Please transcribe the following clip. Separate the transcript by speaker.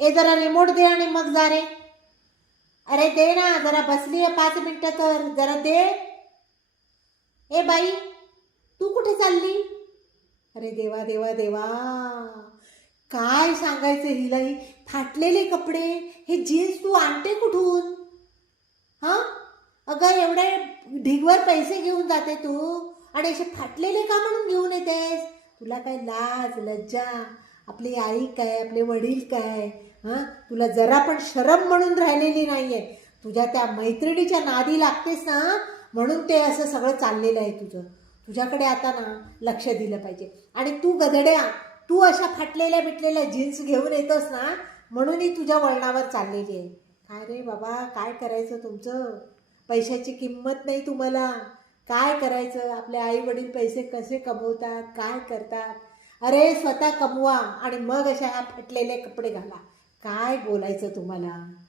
Speaker 1: ए जरा रिमोट दे आणि मग जा रे. अरे दे ना जरा बसली आहे पाच मिनटं तर. जरा दे. ए बाई तू कुठे चालली? अरे देवा देवा देवा. काय सांगायचं हिला ही? फाटलेले कपडे हे जीन्स तू आणते कुठून? हां? अगं एवढे ढिगवर पैसे घेऊन जाते तू. आणि असे फाटलेले का म्हणून घेऊन येतेस? तुला काय लाज लज्जा? आपली आई काय आपले वडील काय? हां? तुला जरा पण शरम म्हणून राहिलेली नाही आहे तुझ्या त्या मैत्रिणीच्या नादी लागतेस ना म्हणून ते असं सगळं चाललेलं आहे तुझं. तुझ्याकडे आता ना लक्ष दिलं पाहिजे. आणि तू गधड्या तू अशा फाटलेल्या बिटलेल्या जीन्स घेऊन येतोस ना म्हणूनही तुझ्या वळणावर चाललेली आहे. काय रे बाबा काय करायचं तुमचं? पैशाची किंमत नाही तुम्हाला. काय करायचं? आपले आई वडील पैसे कसे कमवतात? काय करतात? अरे स्वतः कमवा आणि मग अशा ह्या फाटलेले कपडे घाला. काय बोलायचं तुम्हाला?